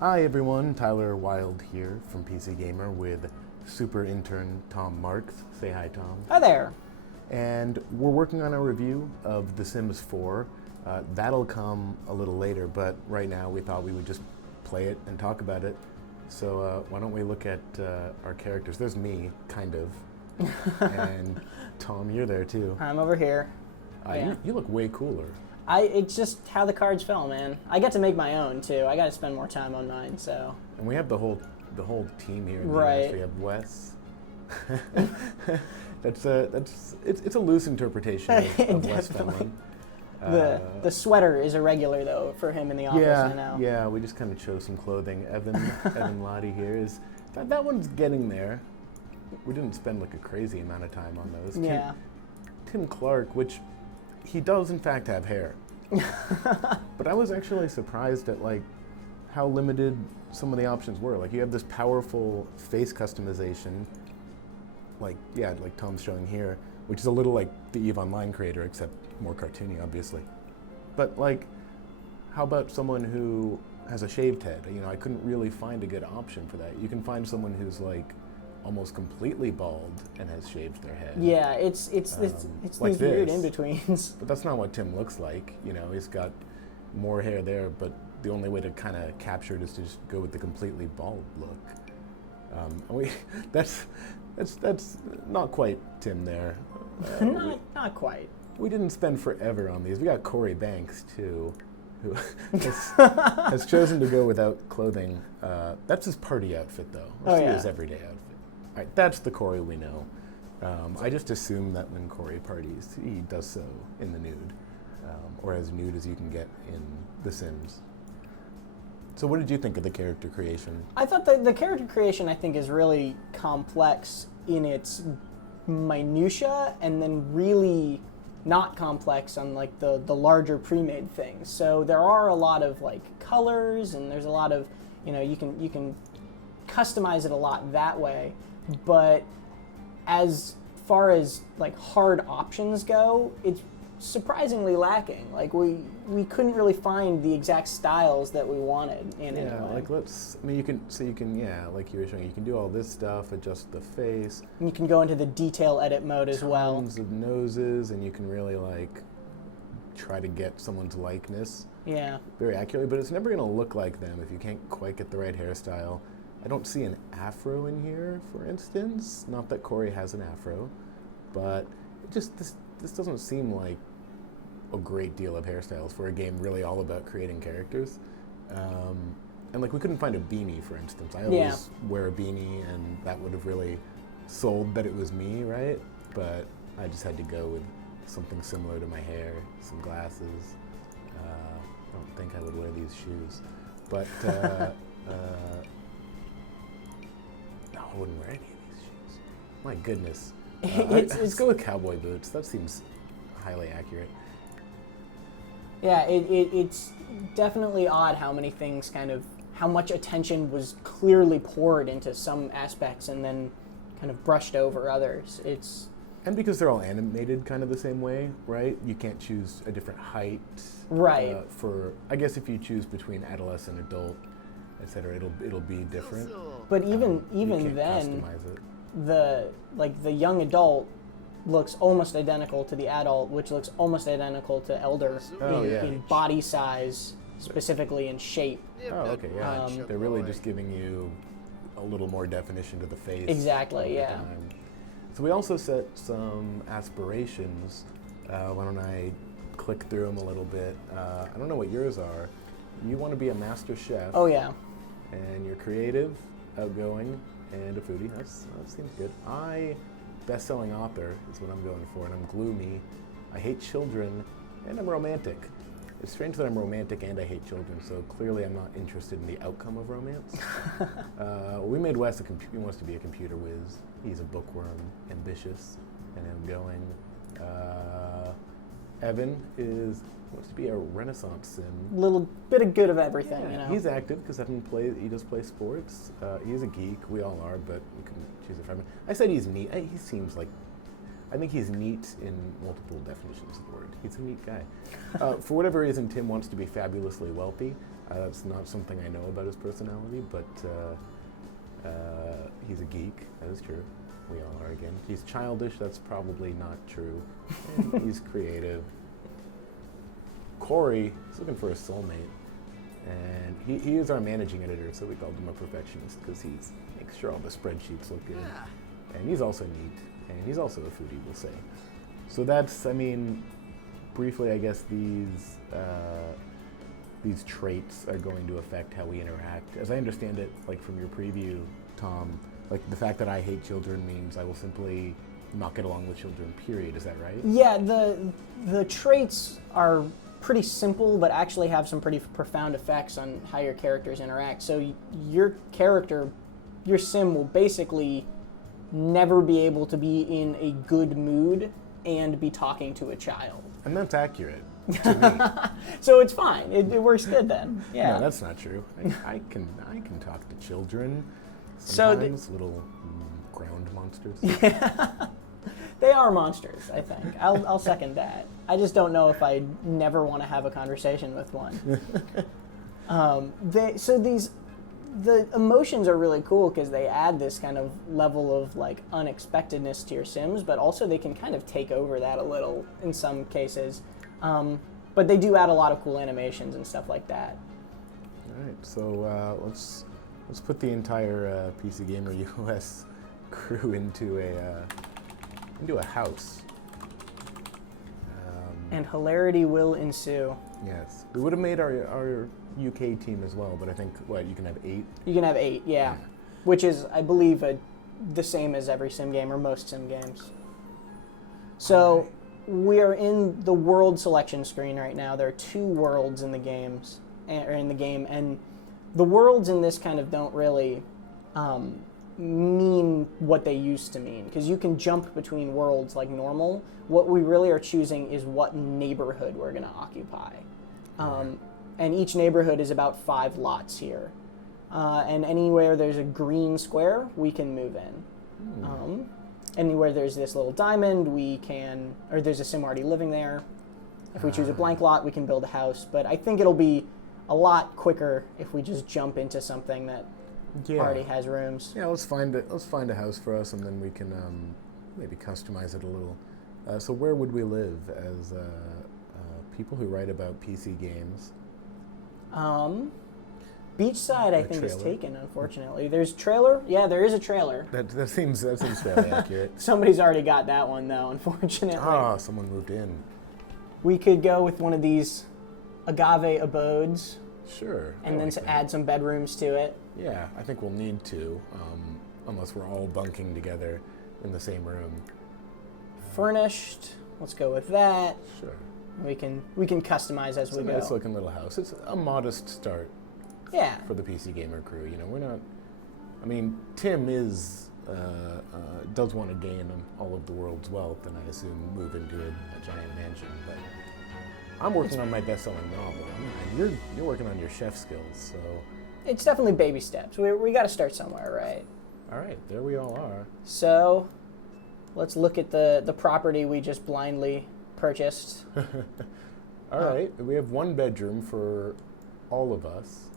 Hi everyone, Tyler Wild here from PC Gamer with super intern Tom Marks. Say hi, Tom. Hi there. And we're working on a review of The Sims 4. That'll come a little later, but right now we thought we would just play it and talk about it. So why don't we look at our characters? There's me, kind of. And Tom, you're there too. I'm over here. Yeah. You look way cooler. It's just how the cards fell, man. I get to make my own too. I got to spend more time on mine, so. And we have the whole team here. Right. We have Wes. it's a loose interpretation of Wes Fenlon. The sweater is irregular though for him in the office. I know. Yeah. We just kind of chose some clothing. Evan Lottie here is that one's getting there. We didn't spend like a crazy amount of time on those. Yeah. Tim Clark, which he does in fact have hair. But I was actually surprised at like how limited some of the options were. Like you have this powerful face customization, like Tom's showing here, which is a little like the EVE Online creator, except more cartoony, obviously. But like, how about someone who has a shaved head? You know, I couldn't really find a good option for that. You can find someone who's like almost completely bald and has shaved their head. Yeah, it's like these weird in-betweens. But that's not what Tim looks like. You know, he's got more hair there, but the only way to kind of capture it is to just go with the completely bald look. That's not quite Tim there. Not quite. We didn't spend forever on these. We got Corey Banks too, who has chosen to go without clothing. That's his party outfit though. Let's do his everyday outfit. All right, that's the Corey we know. I just assume that when Corey parties, he does so in the nude, or as nude as you can get in The Sims. So what did you think of the character creation? I thought the character creation, I think, is really complex in its minutia, and then really not complex on like the larger pre-made things. So there are a lot of like colors, and there's a lot of, you can customize it a lot that way. But as far as like hard options go, it's surprisingly lacking. Like we couldn't really find the exact styles that we wanted in any way. Like you can like you were showing, you can do all this stuff, adjust the face. And you can go into the detail edit mode as well. Tons of noses, and you can really like try to get someone's likeness. Yeah. Very accurately, but it's never gonna look like them if you can't quite get the right hairstyle. I don't see an afro in here, for instance. Not that Corey has an afro, but this doesn't seem like a great deal of hairstyles for a game really all about creating characters. And like we couldn't find a beanie, for instance. I always wear a beanie, and that would have really sold that it was me, right? But I just had to go with something similar to my hair, some glasses. I don't think I would wear these shoes, but no, I wouldn't wear any of these shoes. My goodness. Let's go with cowboy boots. That seems highly accurate. Yeah, it's definitely odd how many things how much attention was clearly poured into some aspects and then kind of brushed over others. And because they're all animated kind of the same way, right? You can't choose a different height. Right. I guess if you choose between adolescent, adult, etc., it'll be different. But even you then, customize it. the young adult looks almost identical to the adult, which looks almost identical to elder in body size, specifically in shape. Oh, okay, yeah. They're really just giving you a little more definition to the face. Exactly, yeah. Time. So we also set some aspirations. Why don't I click through them a little bit? I don't know what yours are. You want to be a master chef. Oh, yeah. And you're creative, outgoing, and a foodie. That seems good. Best-selling author is what I'm going for, and I'm gloomy. I hate children, and I'm romantic. It's strange that I'm romantic and I hate children, so clearly I'm not interested in the outcome of romance. We made Wes he wants to be a computer whiz. He's a bookworm, ambitious, and outgoing. Evan wants to be a Renaissance sim. Little bit of good of everything, He's active because he does play sports. He's a geek. We all are, but we couldn't choose a friend. I said he's neat. He seems like I think he's neat in multiple definitions of the word. He's a neat guy. For whatever reason, Tim wants to be fabulously wealthy. That's not something I know about his personality, but he's a geek. That is true. We all are again. He's childish. That's probably not true. And he's creative. Corey is looking for a soulmate. And he is our managing editor, so we called him a perfectionist because he makes sure all the spreadsheets look good. Yeah. And he's also neat, and he's also a foodie, we'll say. So that's, I mean, briefly, I guess these traits are going to affect how we interact. As I understand it, like from your preview, Tom, like the fact that I hate children means I will simply not get along with children, period. Is that right? Yeah, the traits are pretty simple, but actually have some pretty profound effects on how your characters interact. So your character, your sim, will basically never be able to be in a good mood and be talking to a child. And that's accurate to me. So it's fine. It works good then. Yeah. No, that's not true. I can talk to children. So sometimes little ground monsters. Yeah. They are monsters, I think. I'll second that. I just don't know if I never want to have a conversation with one. The emotions are really cool because they add this kind of level of like unexpectedness to your Sims, but also they can kind of take over that a little in some cases. But they do add a lot of cool animations and stuff like that. All right, so let's put the entire PC Gamer US crew into a house. And hilarity will ensue. Yes. We would have made our UK team as well, but I think, you can have 8? You can have 8, yeah. Which is, I believe, the same as every sim game or most sim games. So we are in the world selection screen right now. There are 2 worlds in the game, and the worlds in this kind of don't really mean what they used to mean, because you can jump between worlds like normal. What we really are choosing is what neighborhood we're going to occupy. And each neighborhood is about 5 lots here. And anywhere there's a green square, we can move in. Anywhere there's this little diamond, or there's a sim already living there. If we choose a blank lot, we can build a house. But I think it'll be a lot quicker if we just jump into something that already has rooms. Yeah, let's find a house for us, and then we can maybe customize it a little. So where would we live as people who write about PC games? Beachside, I think, is taken, unfortunately. There's trailer? Yeah, there is a trailer. That seems fairly accurate. Somebody's already got that one, though, unfortunately. Ah, someone moved in. We could go with one of these agave abodes. Sure. And then add some bedrooms to it. Yeah, I think we'll need to, unless we're all bunking together in the same room. Furnished. Let's go with that. Sure. We can customize as we go. It's a nice looking little house. It's a modest start. Yeah. For the PC Gamer crew, we're not. I mean, Tim does want to gain all of the world's wealth, and I assume move into a giant mansion. But I'm working on my best-selling novel. You're working on your chef skills, so. It's definitely baby steps. We got to start somewhere, right? All right, there we all are. So, let's look at the property we just blindly purchased. All right, we have 1 bedroom for all of us.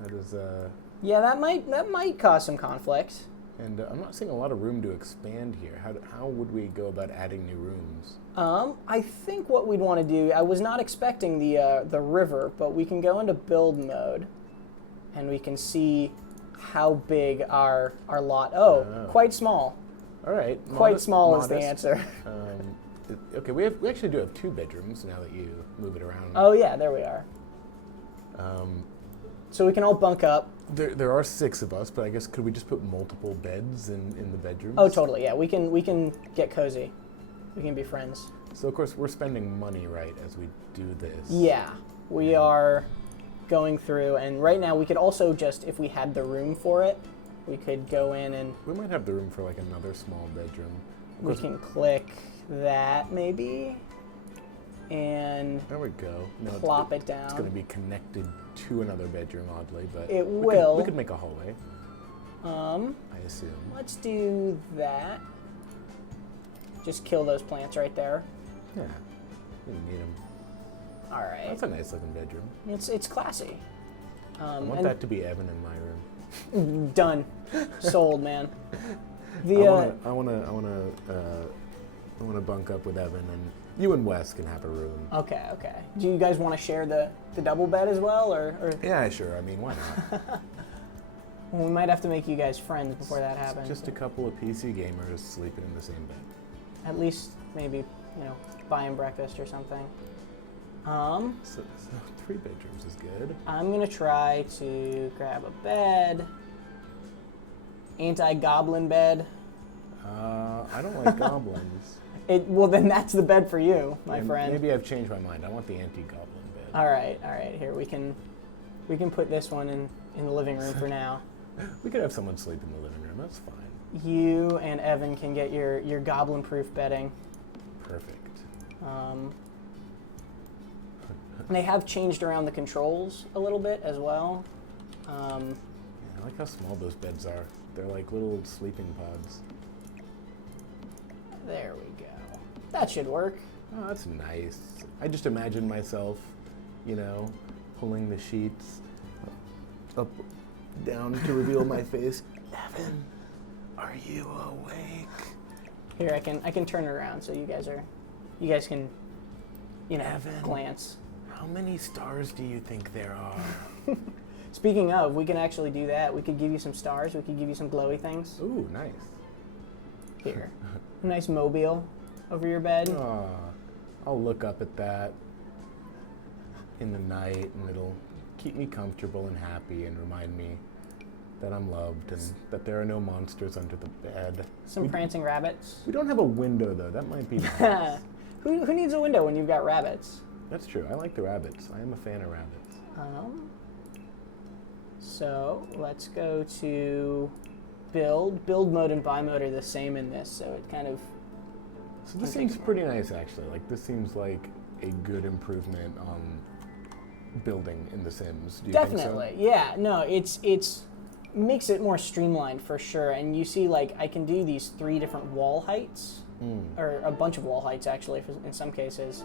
That is. Yeah, that might cause some conflict. And I'm not seeing a lot of room to expand here. How would we go about adding new rooms? I think what we'd want to do. I was not expecting the river, but we can go into build mode, and we can see how big our lot. Quite small. All right. Quite small is the answer. Okay, we actually do have 2 bedrooms now that you move it around. Oh yeah, there we are. So we can all bunk up. There are 6 of us, but I guess could we just put multiple beds in the bedrooms? Oh, totally. Yeah, we can get cozy. We can be friends. So of course we're spending money, right, as we do this. Yeah, we are going through, and right now we could also just, if we had the room for it, we could go in and. We might have the room for like another small bedroom. We can click that maybe, and there we go. No, plop it down. It's going to be connected to another bedroom, oddly, but it will. We could make a hallway. I assume. Let's do that. just kill those plants right there. Yeah, you need them. All right. That's a nice looking bedroom. It's classy. I want that to be Evan in my room. Done. Sold, man. I want to bunk up with Evan, and you and Wes can have a room. Okay. Do you guys want to share the double bed as well, or? Yeah, sure. I mean, why not? Well, we might have to make you guys friends before that happens. Just a couple of PC gamers sleeping in the same bed. At least maybe buying breakfast or something. So 3 bedrooms is good. I'm gonna try to grab a bed. Anti-goblin bed. I don't like goblins. Well, then that's the bed for you, my And friend. Maybe I've changed my mind. I want the anti-goblin bed. All right. Here we can put this one in the living room for now. We could have someone sleep in the living room. That's fine. You and Evan can get your goblin-proof bedding. Perfect. They have changed around the controls a little bit as well. Yeah, I like how small those beds are. They're like little sleeping pods. There we go. That should work. Oh, that's nice. I just imagine myself, pulling the sheets up, down to reveal my face. Evan, are you awake? Here, I can turn it around so you guys can, Evan. glance. How many stars do you think there are? Speaking of, we can actually do that. We could give you some stars. We could give you some glowy things. Ooh, nice. Here. A nice mobile over your bed. Aw, I'll look up at that in the night, and it'll keep me comfortable and happy and remind me that I'm loved and that there are no monsters under the bed. Some prancing rabbits. We don't have a window, though. That might be nice. Who needs a window when you've got rabbits? That's true. I like the rabbits. I am a fan of rabbits. So let's go to build. Build mode and buy mode are the same in this, so it kind of... So this seems pretty nice, actually. Like, this seems like a good improvement on building in The Sims. Do you Definitely, think so? yeah. No, it's makes it more streamlined for sure. And you see, like, I can do these 3 different wall heights, or a bunch of wall heights actually, in some cases,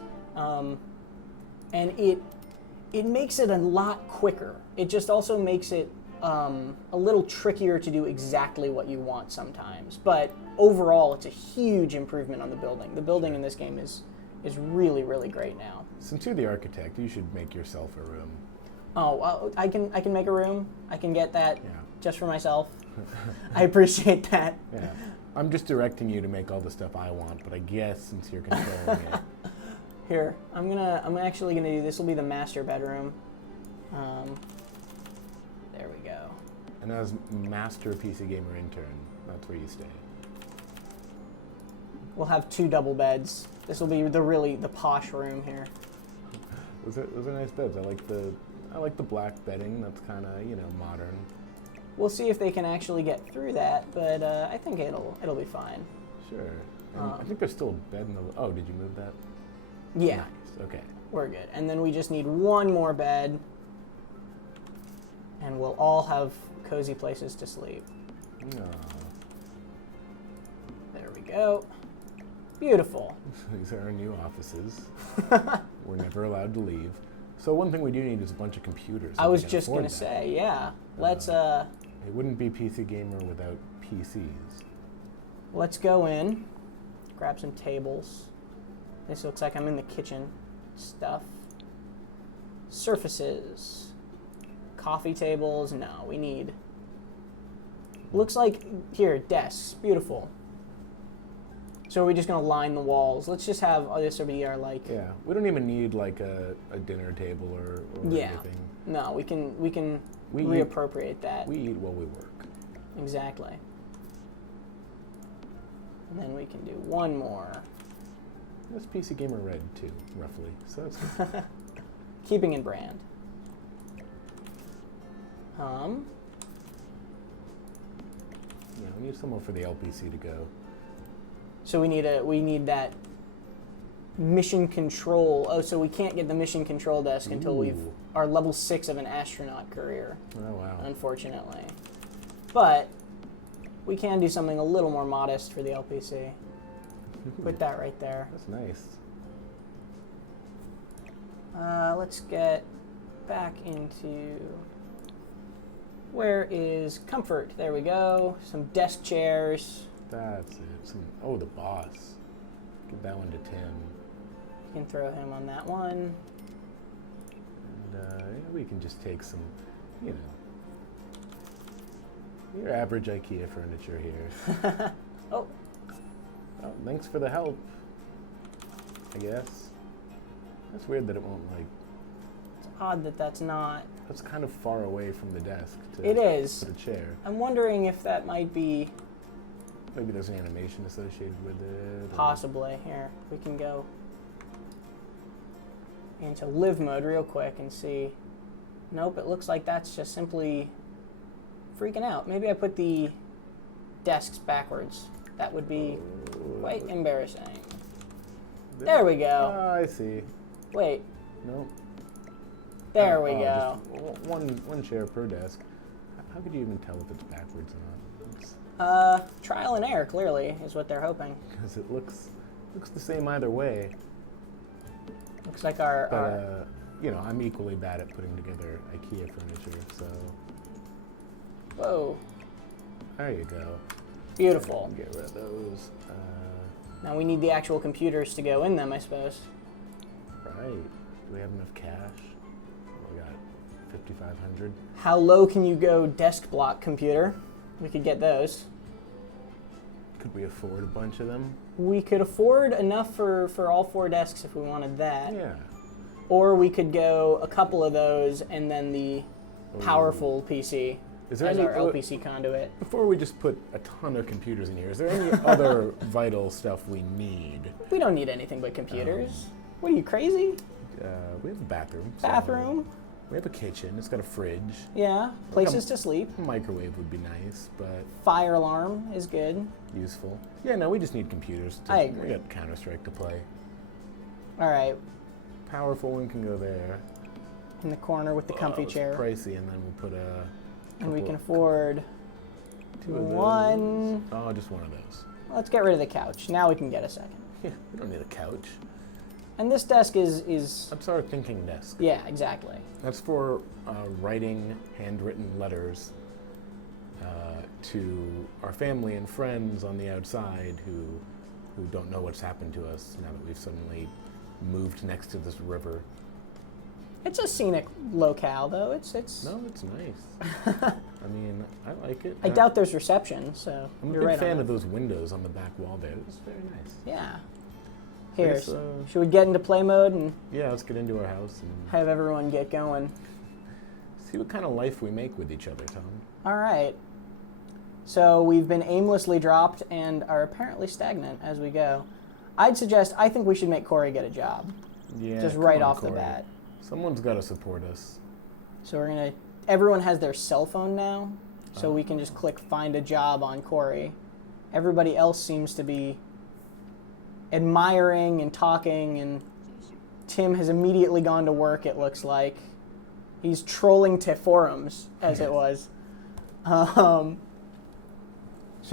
and it makes it a lot quicker. It just also makes it a little trickier to do exactly what you want sometimes. But overall, it's a huge improvement on the building. The building in this game is really, really great now. Since you're the architect, you should make yourself a room. Oh, well, I can make a room. I can get that just for myself. I appreciate that. Yeah. I'm just directing you to make all the stuff I want, but I guess since you're controlling it. Here, I'm actually gonna do this. Will be the master bedroom. There we go. And as master PC gamer intern, that's where you stay. We'll have 2 double beds. This will be the posh room here. Those are nice beds. I like the black bedding. That's kind of modern. We'll see if they can actually get through that, but I think it'll be fine. Sure. And I think there's still a bed in the... Oh, did you move that? Yeah. Nice. Okay. We're good. And then we just need 1 more bed, and we'll all have cozy places to sleep. Aw. There we go. Beautiful. These are our new offices. We're never allowed to leave. So one thing we do need is a bunch of computers. I was just going to say, yeah. Let's It wouldn't be PC Gamer without PCs. let's go in, grab some tables. This looks like I'm in the kitchen. Stuff. Surfaces. Coffee tables. No, we need... Looks like... Here, desks. Beautiful. So are we just going to line the walls? Let's just have... Oh, this will be our, like... Yeah, we don't even need, like, a dinner table or anything. No, we can We reappropriate that. We eat while we work. Exactly. And then we can do 1 more. That's PC Gamer Red, too, roughly. So that's good. Keeping in brand. Yeah, we need somewhere for the LPC to go. So we need that mission control. Oh, so we can't get the mission control desk until we've Ooh. our level 6 of an astronaut career, Oh, wow. Put that right there. That's nice. Let's get back into, where is comfort? There we go. Some desk chairs. That's it. Oh, the boss. Give that one to Tim. You can throw him on that one. And yeah, we can just take some, you know, your average IKEA furniture here. Oh, Oh, thanks for the help, I guess. That's weird that it won't, like, it's odd that that's not. that's kind of far away from the desk to It is. put a chair. I'm wondering if that might be Maybe there's an animation associated with it. possibly. Here, we can go into live mode real quick and see. Nope, it looks like that's just simply freaking out. Maybe I put the desks backwards. That would be quite embarrassing. There we go. Oh, I see. Wait, Nope. there we Oh, go. just one chair per desk. How could you even tell if it's backwards or not? Trial and error, clearly, is what they're hoping. Because it looks the same either way. Looks like our But you know, I'm equally bad at putting together IKEA furniture, so whoa, there you go. beautiful. Get rid of those. Now we need the actual computers to go in them, I suppose. Right. Do we have enough cash? We got 5,500. How low can you go desk block computer? We could get those. Could we afford a bunch of them? We could afford enough for all 4 desks if we wanted that. Yeah. Or we could go a couple of those and then the powerful PC Is there as any our LPC conduit. Before we just put a ton of computers in here, is there any other vital stuff we need? We don't need anything but computers. What are you, crazy? We have a bathroom. so- Bathroom? We have a kitchen. It's got a fridge. Yeah. Places to sleep. A microwave would be nice, but Fire alarm is good. useful. Yeah, no, we just need computers. I agree. We got Counter-Strike to play. All right. Powerful one can go there. In the corner with the comfy It's chair. pricey, and then we'll put a. And we couple- can afford 2 of those. one. Oh, just one of those. Let's get rid of the couch. Now we can get a second. Yeah, we don't need a couch. And this desk is That's our thinking desk. yeah, exactly. That's for writing handwritten letters to our family and friends on the outside who don't know what's happened to us now that we've suddenly moved next to this river. It's a scenic locale, though. It's. No, it's nice. I mean, I like it. I doubt there's reception, so I'm a you're big right fan on of that. those windows on the back wall there. It's very nice. Yeah. Here, guess, should we get into play mode and Yeah, let's get into our house and have everyone get going? see what kind of life we make with each other, Tom. All right. So we've been aimlessly dropped and are apparently stagnant as we go. I think we should make Corey get a job, Yeah, just come right on, off the Corey. bat. Someone's got to support us. So everyone has their cell phone now, so we can just click find a job on Corey. Everybody else seems to be admiring and talking, and Tim has immediately gone to work, it looks like. He's trolling to forums, as it was. So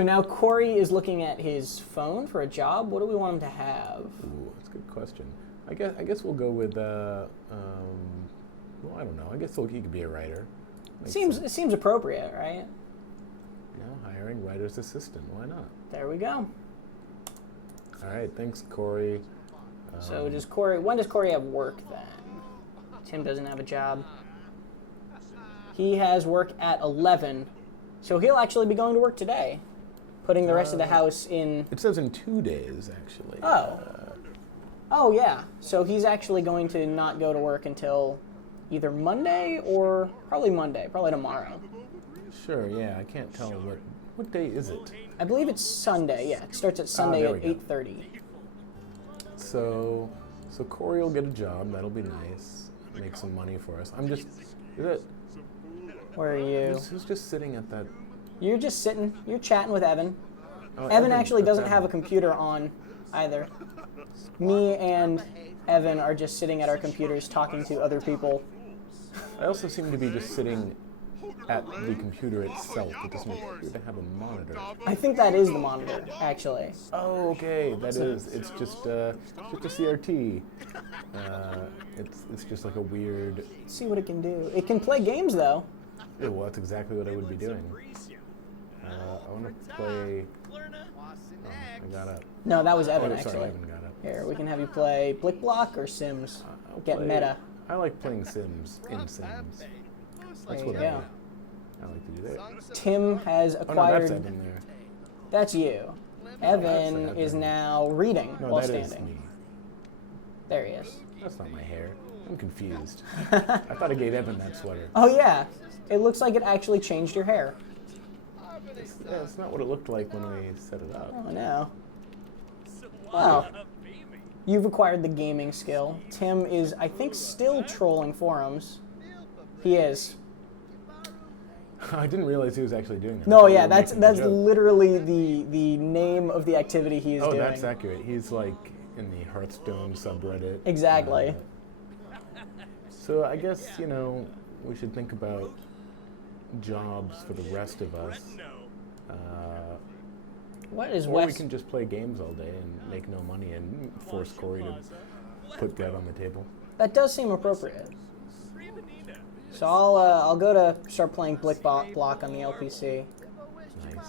now Corey is looking at his phone for a job. What do we want him to have? Ooh, that's a good question. I guess we'll go with well, I don't know. I guess he could be a writer. Makes It sense. seems appropriate, right? You know, hiring writer's assistant. Why not? There we go. All right, thanks, Corey. So when does Corey have work then? Tim doesn't have a job. He has work at 11, so he'll actually be going to work today, putting the rest of the house in. It says in 2 days, actually. Oh yeah, so he's actually going to not go to work until either Monday or probably tomorrow. Sure. Yeah, I can't tell what day is it. I believe it's Sunday. Yeah, it starts at Sunday there at we go. 8:30. So Corey will get a job. That'll be nice. Make some money for us. Is it? Where are you? Who's just sitting at that? You're just sitting. You're chatting with Evan. Oh, Evan actually that's doesn't have a Evan. computer on either. Me and Evan are just sitting at our computers talking to other people. I also seem to be just sitting at the computer itself. It doesn't appear to have a monitor. I think that is the monitor, actually. Oh, okay, that is. It's just a CRT. It's just like a weird. Let's see what it can do. It can play games, though. Yeah, well, that's exactly what I would be doing. I want to play. Oh, I got up. No, that was Evan, Oh, actually. sorry, Evan got up. Here, we can have you play Blick Block or Sims. I'll Get play- meta. I like playing Sims in Sims. That's There what you I go. like. I like to do that. Tim has Oh no, acquired. that's Evan there. That's you. Evan Evan. is now reading No, while that is standing. me. There he is. That's not my hair. I'm confused. I thought I gave Evan that sweater. Oh yeah, it looks like it actually changed your hair. It's not what it looked like when we set it up. Oh no. Well, you've acquired the gaming skill. Tim is, I think, still trolling forums. He is. I didn't realize he was actually doing that. I No, thought we yeah, were that's making a joke. literally the name of the activity he is Oh, doing. that's accurate. He's like in the Hearthstone subreddit. Exactly. So I guess, we should think about jobs for the rest of us. What is Or Wes? we can just play games all day and make no money and force Corey to put that on the table. That does seem appropriate. So I'll go to start playing Blick Block on the LPC. Nice.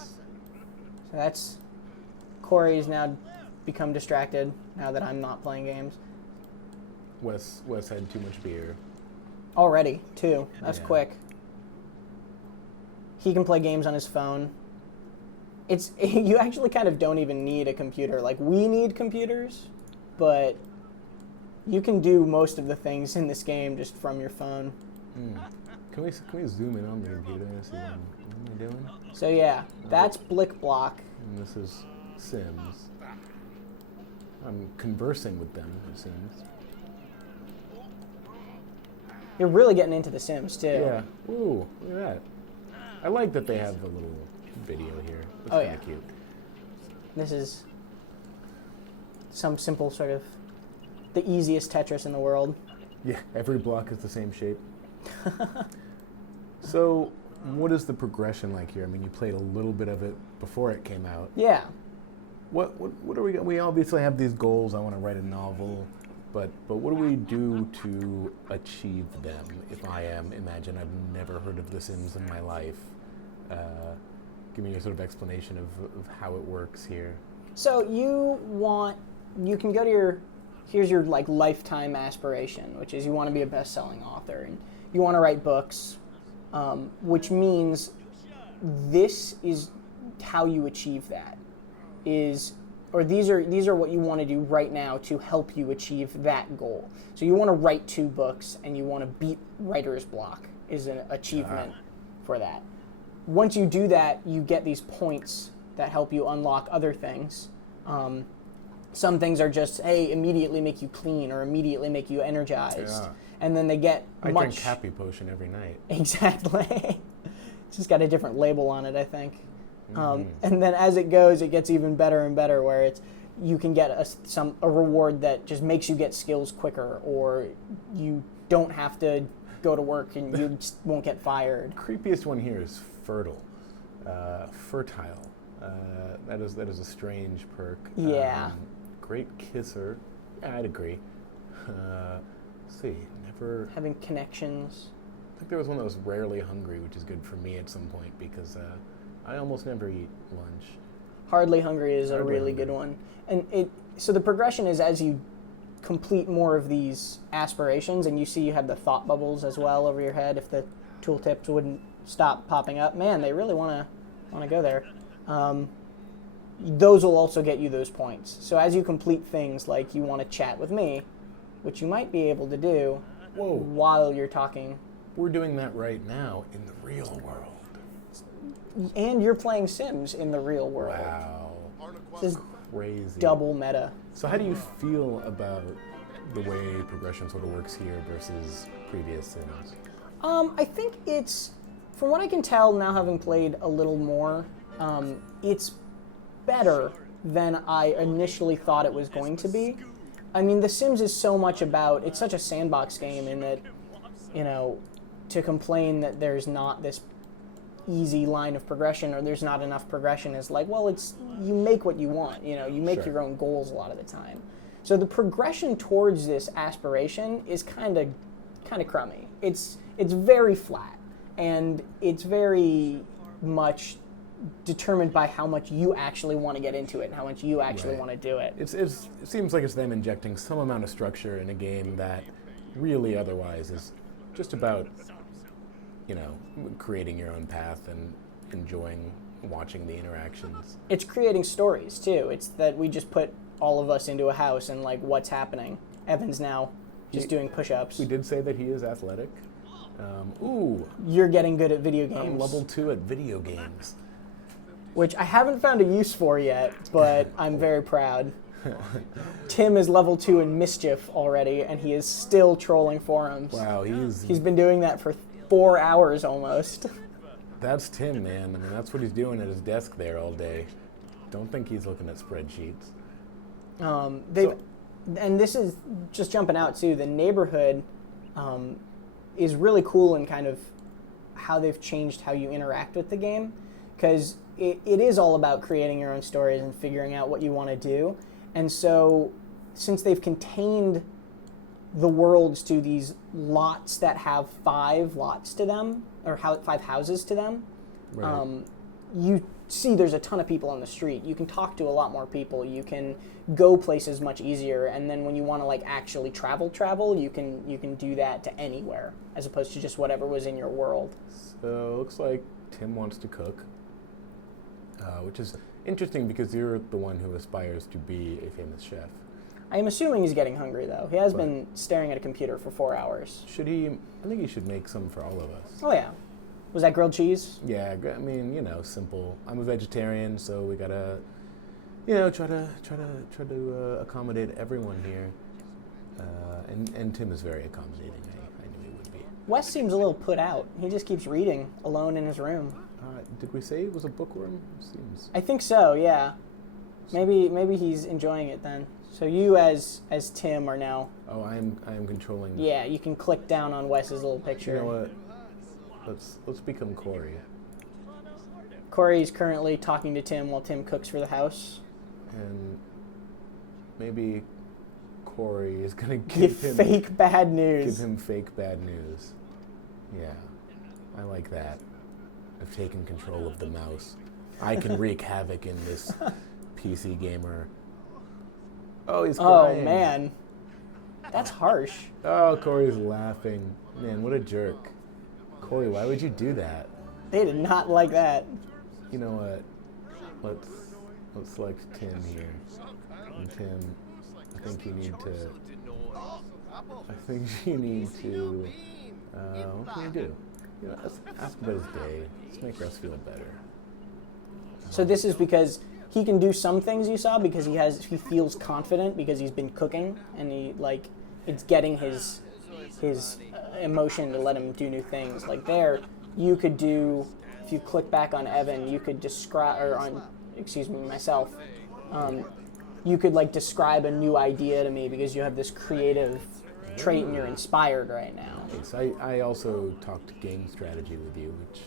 So that's Corey's now become distracted now that I'm not playing games. Wes had too much beer. Already, too. That's Yeah. quick. He can play games on his phone. It's you actually kind of don't even need a computer. Like, we need computers, but you can do most of the things in this game just from your phone. Can we zoom in on the computer and see what I'm doing? So yeah, that's Blick Block. And this is Sims. I'm conversing with them, it seems. You're really getting into The Sims too. Yeah. Ooh, look at that. I like that they have the little video here. It's Oh, kind yeah. of cute. This is some simple sort of the easiest Tetris in the world. Yeah, every block is the same shape. So, what is the progression like here? I mean, you played a little bit of it before it came out. Yeah. What are we? We obviously have these goals. I want to write a novel, but what do we do to achieve them? If I imagine I've never heard of The Sims in my life. Give me a sort of explanation of how it works here. So you can go to here's your like lifetime aspiration, which is you want to be a best-selling author and you want to write books, which means this is how you achieve that. These are what you want to do right now to help you achieve that goal. So you want to write 2 books and you want to beat writer's block is an achievement for that. Once you do that, you get these points that help you unlock other things. Some things are just, hey, immediately make you clean or immediately make you energized. Yeah. And then they get I much... drink Happy Potion every night. Exactly. It's just got a different label on it, I think. And then as it goes, it gets even better and better, where you can get a reward that just makes you get skills quicker, or you don't have to go to work and you just won't get fired. Creepiest one here is fertile. Fertile. That is a strange perk. Yeah. Great kisser. Yeah, I'd agree. Let's see. Never. Having connections. I think there was one that was rarely hungry, which is good for me at some point because I almost never eat lunch. Hardly Hungry is a Hardly really Hungry. good one. And so the progression is as you complete more of these aspirations, and you see you have the thought bubbles as well over your head if the tooltips wouldn't stop popping up. Man, they really want to go there. Those will also get you those points. So as you complete things like you want to chat with me, which you might be able to do Whoa. while you're talking, We're doing that right now in the real world. and you're playing Sims in the real world. Wow. This is Crazy. double meta. So how do you feel about the way progression sort of works here versus previous Sims? I think it's, from what I can tell now having played a little more, it's better than I initially thought it was going to be. I mean, The Sims is so much about, it's such a sandbox game in that, to complain that there's not this easy line of progression or there's not enough progression is like, well, it's you make what you want, you know, you make Sure. your own goals a lot of the time. So the progression towards this aspiration is kind of crummy. It's very flat, and it's very much determined by how much you actually want to get into it and how much you actually Right. want to do it. It seems like it's them injecting some amount of structure in a game that really otherwise is just about, you know, creating your own path and enjoying watching the interactions. It's creating stories too. It's that we just put all of us into a house and like what's happening. Evan's now just doing push-ups. We did say that he is athletic. Ooh, You're getting good at video games. I'm level 2 at video games. Which I haven't found a use for yet, but I'm very proud. Tim is level 2 in Mischief already, and he is still trolling forums. Wow, He's been doing that for 4 hours almost. that's Tim, man. I mean, that's what he's doing at his desk there all day. Don't think he's looking at spreadsheets. And this is just jumping out too. The neighborhood is really cool in kind of how they've changed how you interact with the game, because it is all about creating your own stories and figuring out what you want to do. And so, since they've contained the worlds to these lots that have 5 lots to them, or 5 houses to them, Right. you see there's a ton of people on the street. You can talk to a lot more people. You can go places much easier. And then when you want to like actually travel, you can do that to anywhere as opposed to just whatever was in your world. So looks like Tim wants to cook, which is interesting because you're the one who aspires to be a famous chef. I am assuming he's getting hungry though. He has But- been staring at a computer for 4 hours. Should he? I think he should make some for all of us. Oh yeah. Was that grilled cheese? Yeah, I mean, you know, simple. I'm a vegetarian, so we gotta, you know, try to accommodate everyone here. And Tim is very accommodating. I knew he would be. Wes seems a little put out. He just keeps reading alone in his room. Did we say it was a bookworm? Seems. I think so, yeah. Maybe he's enjoying it then. So you as Tim are now, Oh, I am controlling. yeah, you can click down on Wes's little picture. You know what? Let's become Corey. Corey's currently talking to Tim while Tim cooks for the house. And maybe Corey is gonna Give fake bad news. give him fake bad news. Yeah, I like that. I've taken control of the mouse. I can wreak havoc in this PC gamer. Oh, he's crying. Oh man, that's harsh. Oh, Corey's laughing. Man, what a jerk. Corey, why would you do that? They did not like that. You know what? Let's select Tim here. And Tim, I think you need to. What can you do? You know, ask about his day. Let's make us feel better. So this is because he can do some things you saw because he feels confident because he's been cooking and it's getting his emotion to let him do new things. Like there, you could do, if you click back on Evan, you could myself, you could like describe a new idea to me because you have this creative trait and you're inspired right now. Okay, so I also talked game strategy with you, which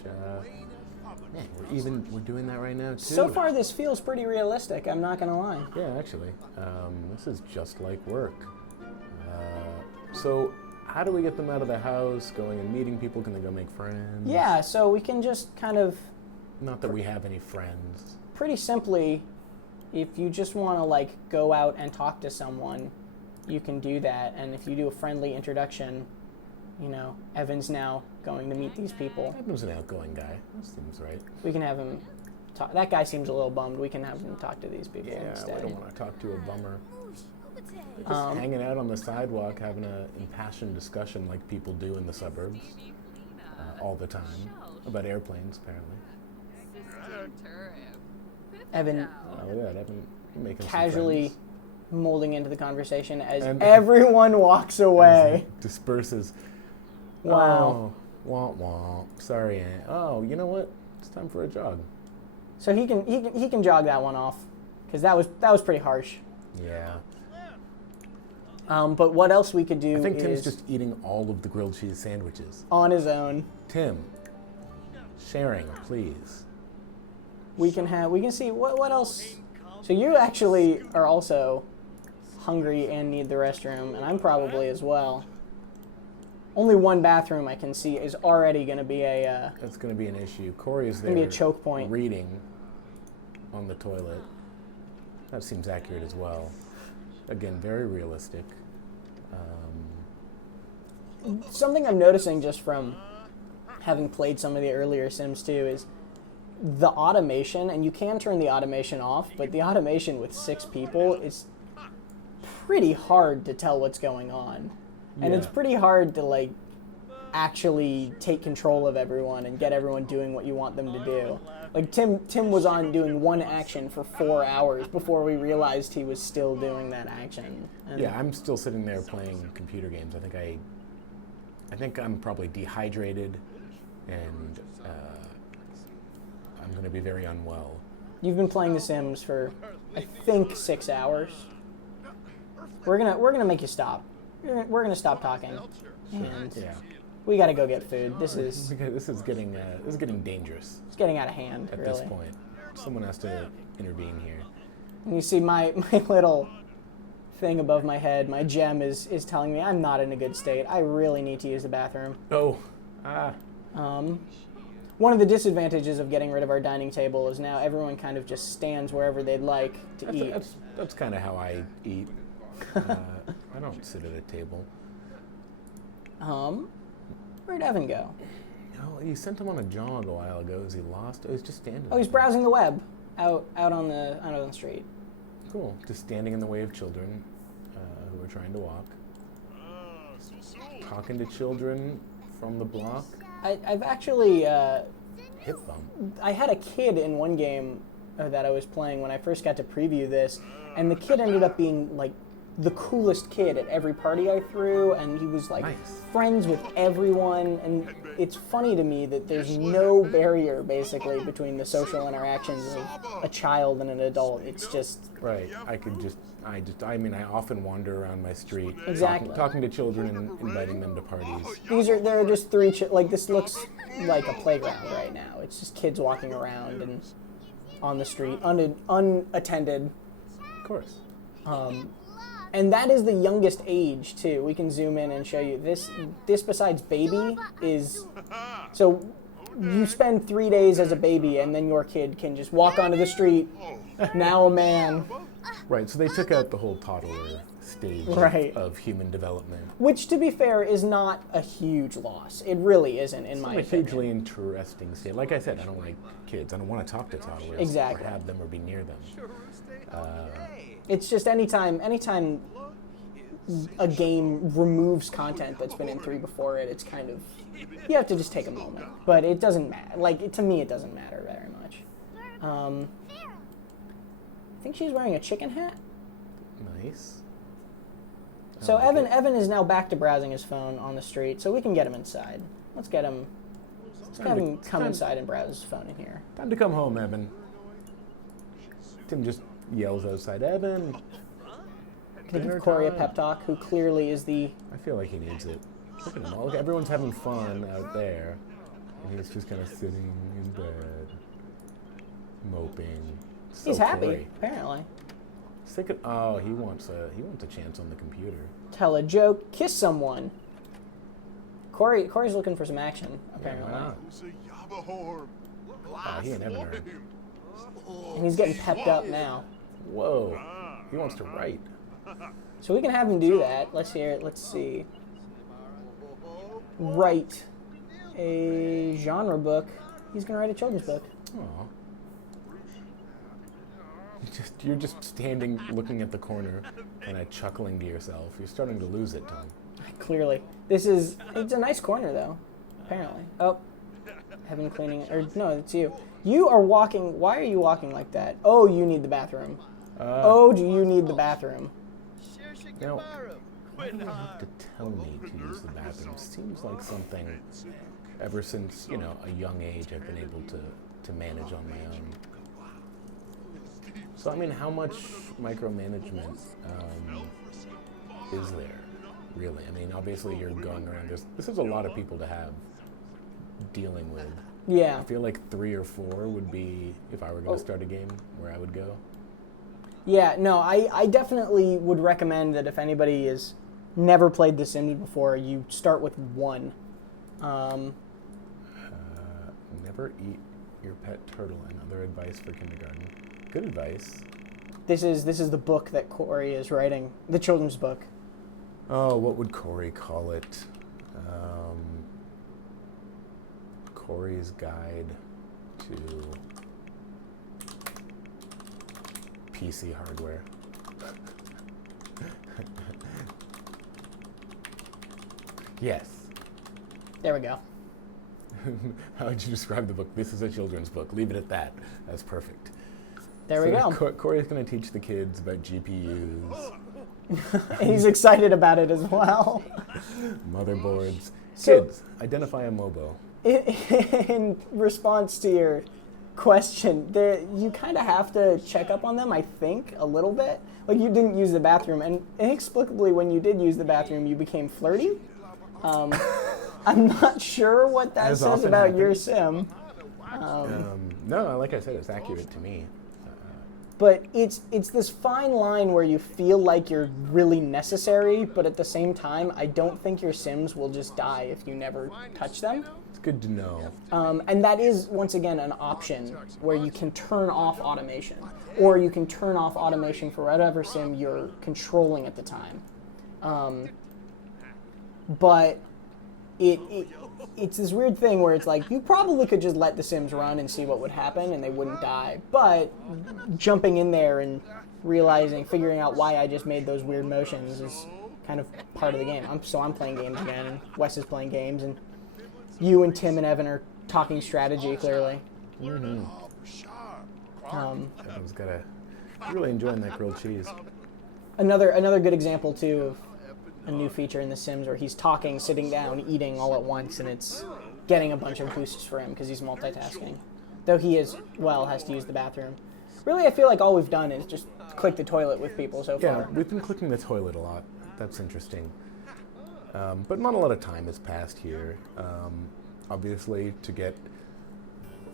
man, we're doing that right now too. So far, this feels pretty realistic. I'm not gonna lie. Yeah, actually, this is just like work. So how do we get them out of the house, going and meeting people? Can they go make friends? Yeah, so we can just kind of, Not that we have any friends. pretty simply, if you just want to like go out and talk to someone, you can do that. And if you do a friendly introduction, you know, Evan's now going to meet these people. Evan's an outgoing guy. That seems right. We can have him talk. That guy seems a little bummed. We can have him talk to these people Yeah, instead. we don't want to talk to a bummer. Just hanging out on the sidewalk, having an impassioned discussion like people do in the suburbs all the time about airplanes, apparently. Evan Oh, look at that, Evan making some casually friends. molding into the conversation as And- everyone walks away. Disperses. Wow. Oh, womp womp. Sorry, Aunt. Oh, you know what? It's time for a jog. So he can jog that one off because that was pretty harsh. Yeah. But what else we could do I think is Tim's just eating all of the grilled cheese sandwiches. on his own. Tim, sharing, please. We can see what else. So you actually are also hungry and need the restroom, and I'm probably as well. Only one bathroom I can see is already going to be a. That's going to be an issue. Corey's there. Gonna be a choke point. Reading on the toilet. That seems accurate as well. Again, very realistic. Something I'm noticing just from having played some of the earlier Sims 2 is the automation, and you can turn the automation off, but the automation with 6 people is pretty hard to tell what's going on. And it's pretty hard to like actually take control of everyone and get everyone doing what you want them to do. Like Tim was on doing one action for 4 hours before we realized he was still doing that action. And Yeah, I'm still sitting there playing computer games. I think I'm probably dehydrated, and I'm going to be very unwell. You've been playing The Sims for I think 6 hours. We're gonna make you stop. We're gonna stop talking, and Yeah, we gotta go get food. This is this is getting dangerous it's getting out of hand, at really. this point. Someone has to intervene here. And you see my little thing above my head, my gem is telling me I'm not in a good state. I really need to use the bathroom. Oh, One of the disadvantages of getting rid of our dining table is now everyone kind of just stands wherever they'd like to eat. that's kind of how I eat. I don't sit at a table. Where'd Evan go? Oh, you sent him on a jog a while ago. Is he lost? Oh, he's just standing. Oh, he's browsing the web out on the street. Cool. Just standing in the way of children who are trying to walk. Talking to children from the block. I've actually Hip bump. I had a kid in one game that I was playing when I first got to preview this, and the kid ended up being like the coolest kid at every party I threw, and he was like Nice. friends with everyone, and it's funny to me that there's no barrier basically between the social interactions of a child and an adult. It's just Right. I often wander around my street, Exactly. talking to children and inviting them to parties. there are just 3 like this looks like a playground right now. It's just kids walking around and on the street unattended. Of course. And that is the youngest age too. We can zoom in and show you this besides baby is so you spend 3 days as a baby and then your kid can just walk onto the street, now a man. Right. So they took out the whole toddler stage Right. of human development. Which, to be fair, is not a huge loss. It really isn't, in my A opinion. hugely interesting state. Like I said, I don't like kids. I don't want to talk to toddlers Exactly. or have them or be near them. It's just anytime a game removes content that's been in 3 before it, it's kind of, you have to just take a moment. But it doesn't matter. Like, to me, it doesn't matter very much. I think she's wearing a chicken hat. Nice. So I like Evan is now back to browsing his phone on the street, so we can get him inside. Let's have him come inside and browse his phone in here. Time to come home, Evan. Tim just yells outside, Evan. Can I Dinner give Corey a time." pep talk, who clearly is the... I feel like he needs it. Look at him. Look, everyone's having fun out there. And he's just kind of sitting in bed, moping. So He's happy, Corey. apparently. Sick of, he wants a chance on the computer. Tell a joke, kiss someone. Corey's looking for some action, apparently. Wow. He and Evan are. And he's getting pepped up now. Whoa. He wants to write. So we can have him do that. Let's hear it. Let's see. Write a genre book. He's going to write a children's book. Aw. You're just standing looking at the corner, kind of chuckling to yourself. You're starting to lose it, Tom. Clearly. It's a nice corner, though, apparently. Oh, Evan cleaning, or no, it's you. You are walking, why are you walking like that? Oh, you need the bathroom. Oh, do you need the bathroom? Now, why do you have to tell me to use the bathroom? Seems like something, ever since, a young age, I've been able to manage on my own. So, how much micromanagement is there, really? I mean, obviously you're going around. This is a lot of people to have dealing with. Yeah. I feel like 3 or 4 would be, if I were going to start a game, where I would go. Yeah, no, I definitely would recommend that if anybody has never played The Sims before, you start with 1. Never eat your pet turtle and other advice for kindergarten. Good advice. This is the book that Corey is writing, the children's book. Oh, what would Corey call it? Corey's Guide to PC Hardware. Yes. There we go. How would you describe the book? This is a children's book. Leave it at that. That's perfect. There we go. Corey's going to teach the kids about GPUs. He's excited about it as well. Motherboards. So- Kids, identify a MOBO. In response to your question, you kind of have to check up on them, I think, a little bit. Like, you didn't use the bathroom, and inexplicably, when you did use the bathroom, you became flirty. I'm not sure what that As says often about your happens. sim. No, like I said, it's accurate to me. But it's this fine line where you feel like you're really necessary, but at the same time, I don't think your Sims will just die if you never touch them. It's good to know. And that is, once again, an option where you can turn off automation. Or you can turn off automation for whatever sim you're controlling at the time. But it's this weird thing where it's like, you probably could just let the Sims run and see what would happen and they wouldn't die. But jumping in there and figuring out why I just made those weird motions is kind of part of the game. I'm playing games again, and Wes is playing games, and you and Tim and Evan are talking strategy, clearly. Mm-hmm. Evan's really enjoying that grilled cheese. Another good example, too, of a new feature in The Sims where he's talking, sitting down, eating all at once, and it's getting a bunch of boosts for him because he's multitasking. Though he has to use the bathroom. Really, I feel like all we've done is just click the toilet with people so Yeah, far. we've been clicking the toilet a lot. That's interesting. But not a lot of time has passed here. Obviously, to get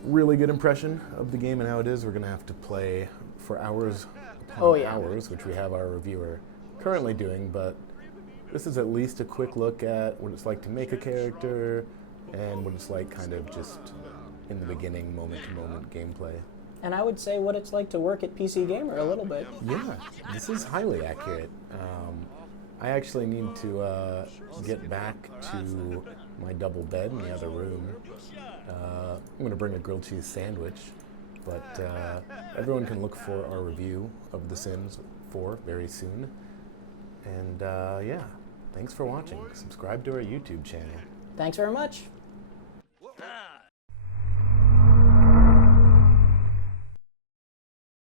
really good impression of the game and how it is, we're going to have to play for hours upon hours, which we have our reviewer currently doing, but this is at least a quick look at what it's like to make a character and what it's like kind of just in the beginning, moment-to-moment gameplay. And I would say what it's like to work at PC Gamer a little bit. Yeah, this is highly accurate. I actually need to get back to my double bed in the other room. I'm going to bring a grilled cheese sandwich, but everyone can look for our review of The Sims 4 very soon. And yeah, thanks for watching. Subscribe to our YouTube channel. Thanks very much.